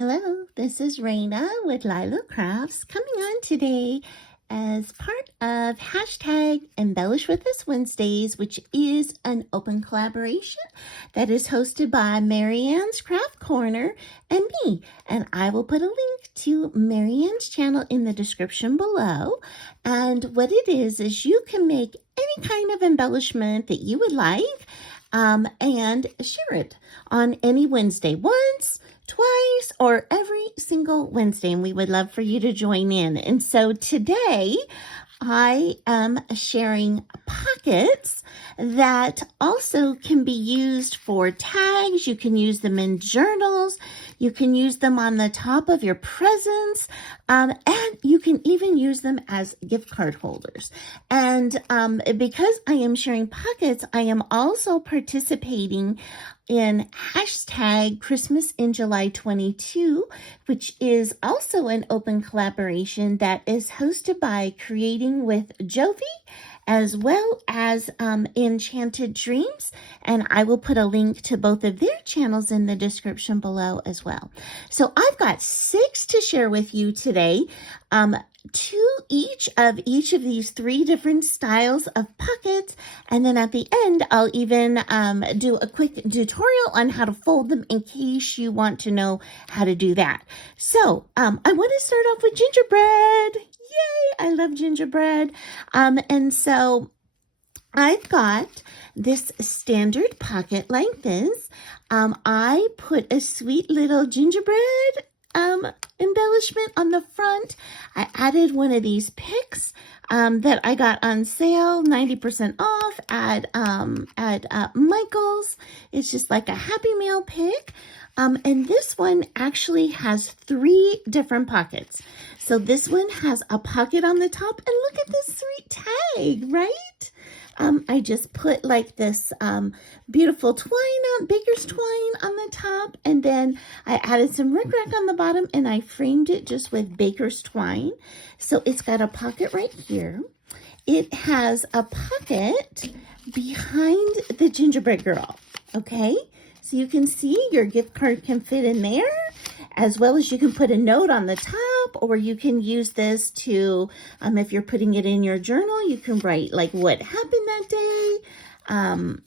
Hello, this is Raina with LYLO Crafts coming on today as part of hashtag Embellish With Us Wednesdays, which is an open collaboration that is hosted by Marianne's Craft Corner and me. And I will put a link to Marianne's channel in the description below. And what it is you can make any kind of embellishment that you would like and share it on any Wednesday once, twice, or every single Wednesday, and we would love for you to join in. And so today I am sharing pockets that also can be used for tags. You can use them in journals. You can use them on the top of your presents, and you can even use them as gift card holders. And because I am sharing pockets, I am also participating in hashtag Christmas in July 22, which is also an open collaboration that is hosted by Creating with Jovi, as well as Enchanted Dreams. And I will put a link to both of their channels in the description below as well. So I've got 6 to share with you today. 2 each of these 3 different styles of pockets, and then at the end I'll even do a quick tutorial on how to fold them in case you want to know how to do that. So I want to start off with gingerbread. Yay, I love gingerbread. And so I've got this standard pocket like this. I put a sweet little gingerbread embellishment on the front. I added one of these picks that I got on sale, 90% off at Michael's. It's just like a Happy Meal pick. And this one actually has 3 different pockets. So this one has a pocket on the top, and look at this sweet tag, right? I just put like this beautiful twine, baker's twine on the top, and then I added some rickrack on the bottom, and I framed it just with baker's twine. So it's got a pocket right here. It has a pocket behind the gingerbread girl, okay? So you can see your gift card can fit in there, as well as you can put a note on the top, or you can use this to, if you're putting it in your journal, you can write like what happened that day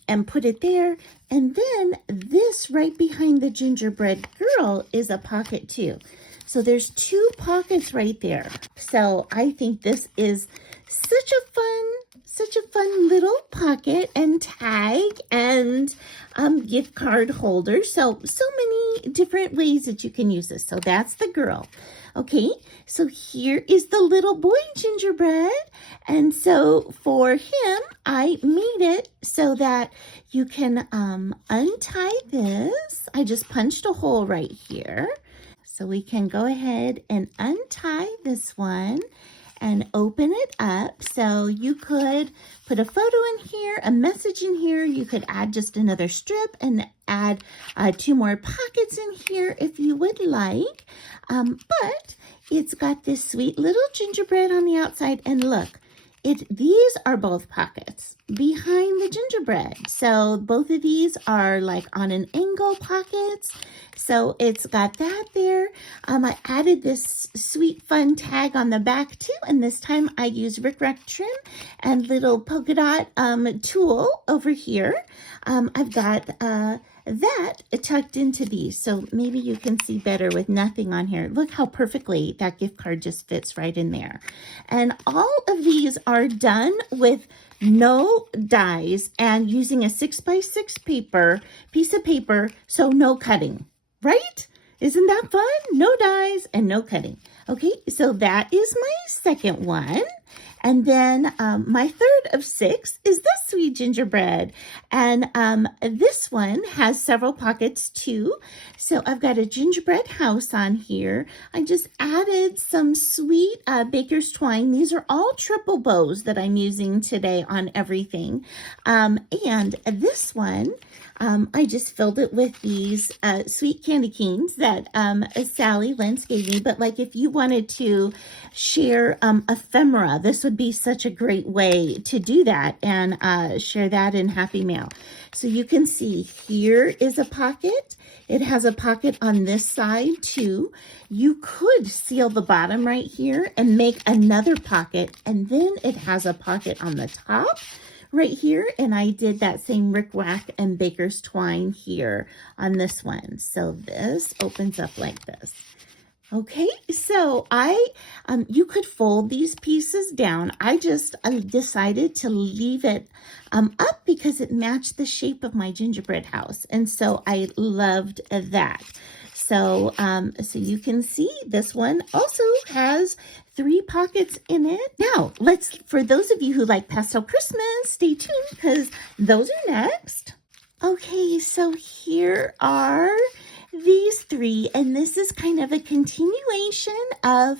and put it there. And then this right behind the gingerbread girl is a pocket too. So there's 2 pockets right there. So I think this is such a fun little pocket and tag and gift card holder. So many different ways that you can use this. So that's the girl. Okay, so here is the little boy gingerbread. And so for him, I made it so that you can untie this. I just punched a hole right here. So we can go ahead and untie this one and open it up. So you could put a photo in here, a message in here. You could add just another strip and add 2 more pockets in here if you would like. But it's got this sweet little gingerbread on the outside. And look, these are both pockets behind the gingerbread. So both of these are like on an angle pockets. So it's got that there. I added this sweet fun tag on the back too. And this time I used rickrack trim and little polka dot tool over here. I've got that tucked into these, so maybe you can see better with nothing on here. Look how perfectly that gift card just fits right in there. And all of these are done with no dies and using a 6x6 piece of paper, so no cutting, right? Isn't that fun? No dies and no cutting. Okay, so that is my second one. And then my third of 6 is this sweet gingerbread. And this one has several pockets too. So I've got a gingerbread house on here. I just added some sweet baker's twine. These are all triple bows that I'm using today on everything. And this one, I just filled it with these sweet candy canes that Sally Lentz gave me. But like if you wanted to share ephemera, this would be such a great way to do that and share that in Happy Mail. So you can see here is a pocket. It has a pocket on this side too. You could seal the bottom right here and make another pocket, and then it has a pocket on the top right here, and I did that same Rick Wack and Baker's Twine here on this one. So this opens up like this. Okay, so you could fold these pieces down. I decided to leave it up because it matched the shape of my gingerbread house, and so I loved that. So, so you can see this one also has 3 pockets in it. Now, for those of you who like Pastel Christmas, stay tuned because those are next. Okay, so here are these 3, and this is kind of a continuation of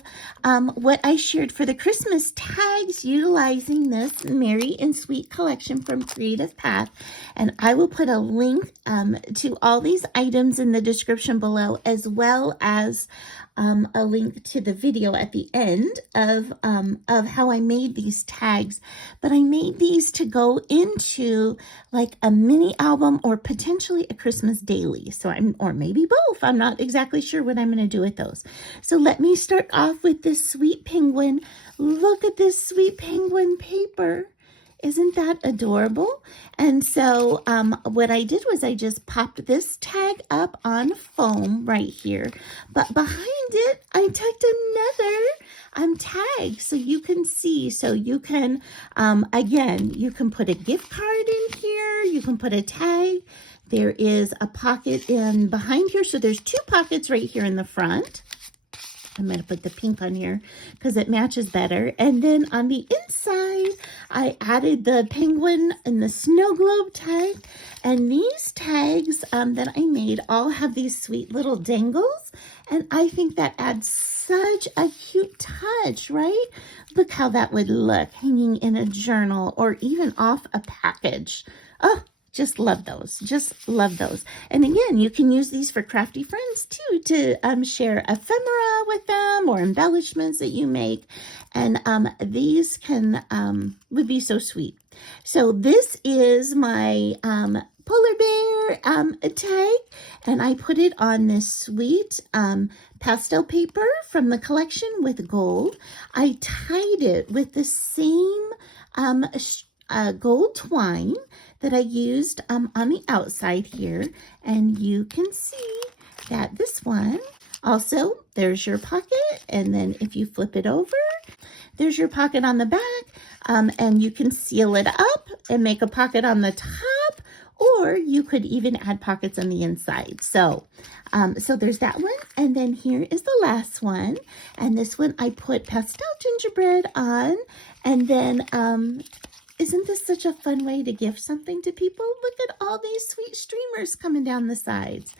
what I shared for the Christmas tags utilizing this Merry and Sweet collection from Creative Path. And I will put a link to all these items in the description below, as well as a link to the video at the end of how I made these tags. But I made these to go into like a mini album or potentially a Christmas daily. So or maybe both. I'm not exactly sure what I'm going to do with those. So let me start off with this sweet penguin. Look at this sweet penguin paper. Isn't that adorable? And so what I did was I just popped this tag up on foam right here. But behind it, I tucked another tag so you can see. So you can, again, you can put a gift card in here. You can put a tag. There is a pocket in behind here. So there's 2 pockets right here in the front. I'm going to put the pink on here because it matches better. And then on the inside, I added the penguin and the snow globe tag. And these tags that I made all have these sweet little dangles. And I think that adds such a cute touch, right? Look how that would look hanging in a journal or even off a package. Oh, just love those. Just love those. And again, you can use these for crafty friends too to share ephemera with them or embellishments that you make. And these would be so sweet. So this is my polar bear tag, and I put it on this sweet pastel paper from the collection with gold. I tied it with the same gold twine that I used on the outside here, and you can see that this one also, there's your pocket, and then if you flip it over, there's your pocket on the back, and you can seal it up and make a pocket on the top, or you could even add pockets on the inside. So so there's that one, and then here is the last one, and this one I put pastel gingerbread on, and then isn't this such a fun way to gift something to people? Look at all these sweet streamers coming down the sides.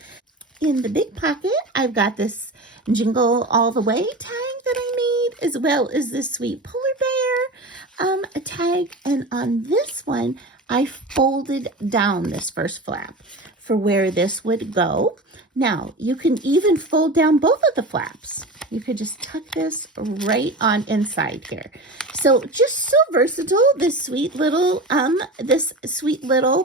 In the big pocket, I've got this Jingle All the Way tag that I made, as well as this sweet polar bear tag. And on this one, I folded down this first flap for where this would go. Now, you can even fold down both of the flaps. You could just tuck this right on inside here. So just so versatile, this sweet little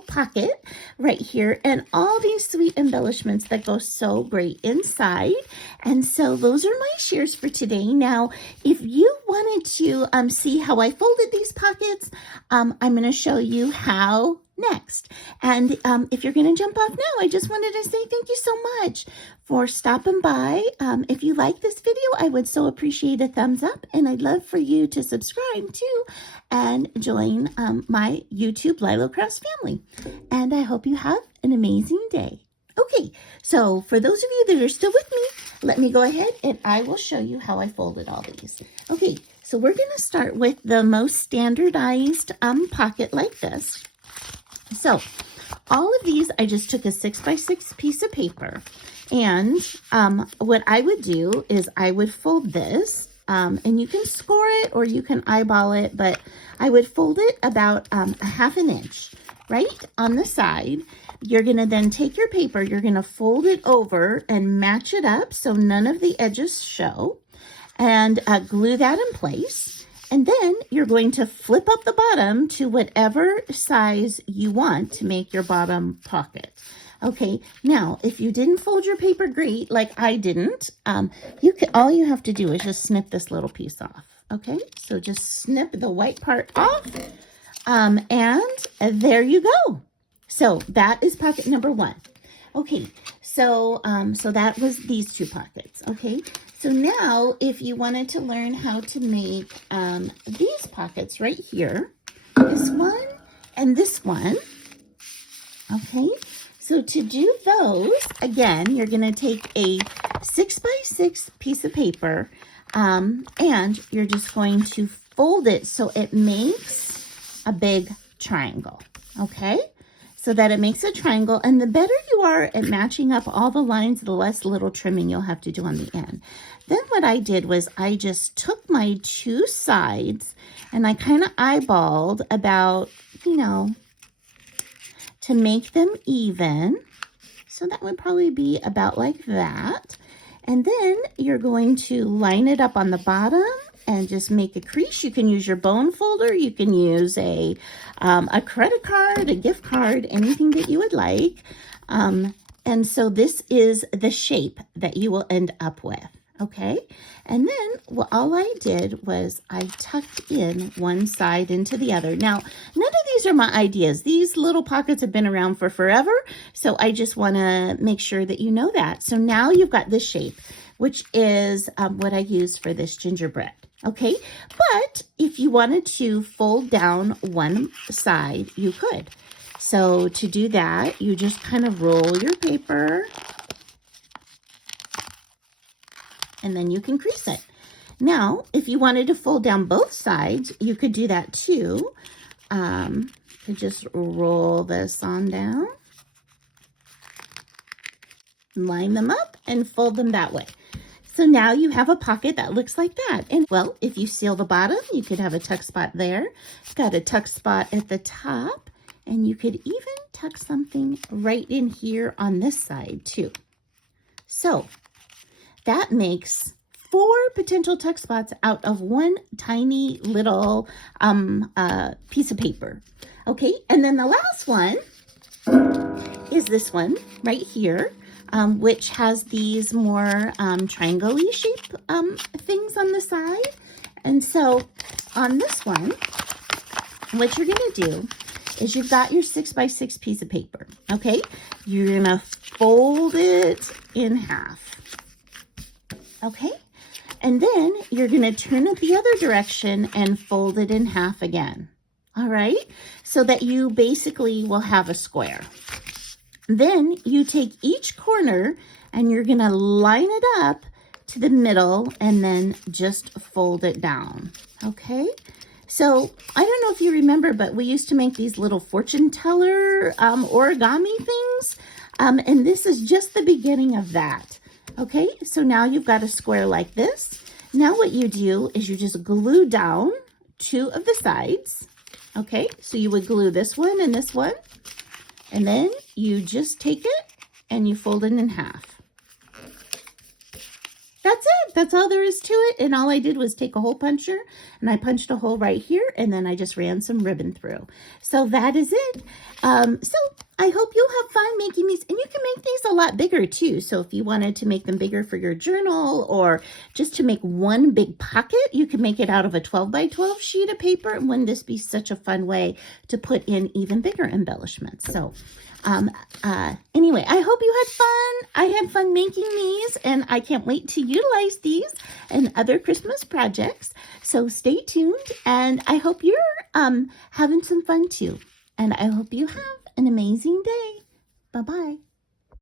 pocket right here, and all these sweet embellishments that go so great inside. And so those are my shares for today. Now, if you wanted to see how I folded these pockets, I'm going to show you how next. And if you're going to jump off now, I just wanted to say thank you so much for stopping by. If you like this video, I would so appreciate a thumbs up, and I'd love for you to subscribe too and join my YouTube LYLO Crafts family. And I hope you have an amazing day. Okay, so for those of you that are still with me, let me go ahead and I will show you how I folded all these. Okay, so we're going to start with the most standardized pocket like this. So all of these, I just took a 6x6 piece of paper, and what I would do is I would fold this, and you can score it or you can eyeball it, but I would fold it about a 1/2 inch. right on the side. You're going to then take your paper, you're going to fold it over and match it up so none of the edges show, and glue that in place. And then you're going to flip up the bottom to whatever size you want to make your bottom pocket. Okay, now if you didn't fold your paper great, like I didn't, all you have to do is just snip this little piece off. Okay, so just snip the white part off, and there you go. So that is pocket number 1. Okay, so that was these 2 pockets. Okay, so now if you wanted to learn how to make these pockets right here, this one and this one. Okay, so to do those, again, you're going to take a 6x6 piece of paper, and you're just going to fold it so it makes a big triangle, okay? So that it makes a triangle, and the better you are at matching up all the lines, the less little trimming you'll have to do on the end. Then what I did was I just took my 2 sides, and I kind of eyeballed about, to make them even. So that would probably be about like that. And then you're going to line it up on the bottom and just make a crease. You can use your bone folder. You can use a credit card, a gift card, anything that you would like. And so this is the shape that you will end up with. Okay, and then all I did was I tucked in one side into the other. Now, none of these are my ideas. These little pockets have been around for forever, so I just want to make sure that you know that. So now you've got this shape, which is what I use for this gingerbread. Okay, but if you wanted to fold down one side, you could. So to do that, you just kind of roll your paper, and then you can crease it. Now, if you wanted to fold down both sides, you could do that too. You could just roll this on down, line them up, and fold them that way. So now you have a pocket that looks like that. And well, if you seal the bottom, you could have a tuck spot there. It's got a tuck spot at the top, and you could even tuck something right in here on this side too. So that makes 4 potential tuck spots out of one tiny little piece of paper. Okay, and then the last one is this one right here, which has these more triangle-y shape things on the side. And so on this one, what you're going to do is you've got your 6x6 piece of paper. Okay, you're going to fold it in half. Okay, and then you're going to turn it the other direction and fold it in half again. All right, so that you basically will have a square. Then you take each corner and you're going to line it up to the middle and then just fold it down. Okay, so I don't know if you remember, but we used to make these little fortune teller origami things, and this is just the beginning of that. Okay, so now you've got a square like this. Now what you do is you just glue down 2 of the sides. Okay, so you would glue this one and this one. And then you just take it and you fold it in half. That's it. That's all there is to it. And all I did was take a hole puncher and I punched a hole right here, and then I just ran some ribbon through. So that is it. So I hope you'll have fun making these, and you can make these a lot bigger too. So if you wanted to make them bigger for your journal or just to make one big pocket, you can make it out of a 12x12 sheet of paper. And wouldn't this be such a fun way to put in even bigger embellishments? So anyway, I hope you had fun. I had fun making these, and I can't wait to utilize these and other Christmas projects. So stay tuned, and I hope you're having some fun too. And I hope you have an amazing day. Bye-bye.